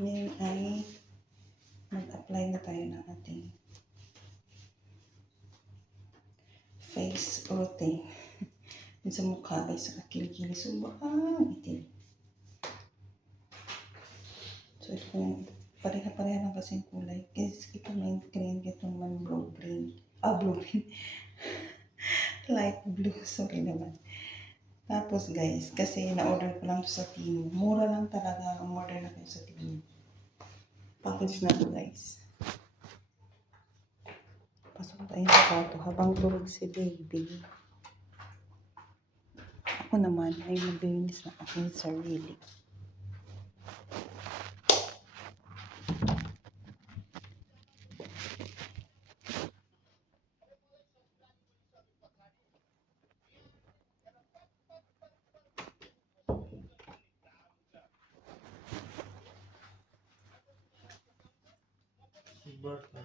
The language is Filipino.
Ngayon ay mag-apply na tayo ng ating face routine. Yung sa mukha guys, sa kilikili. Sobrang itim. So, ito yung pareha-pareha lang kasi yung kulay. Kasi ito mint green, ito man blue green. Ah, blue green. Light blue, sorry naman. Tapos guys, kasi na-order ko lang to sa Temu. Mura lang talaga. Umorder na kayo sa Temu. Package na to guys. Pasok tayo sa kwarto habang tulog si baby. Ako naman ay maglinis na aking sarili. Birth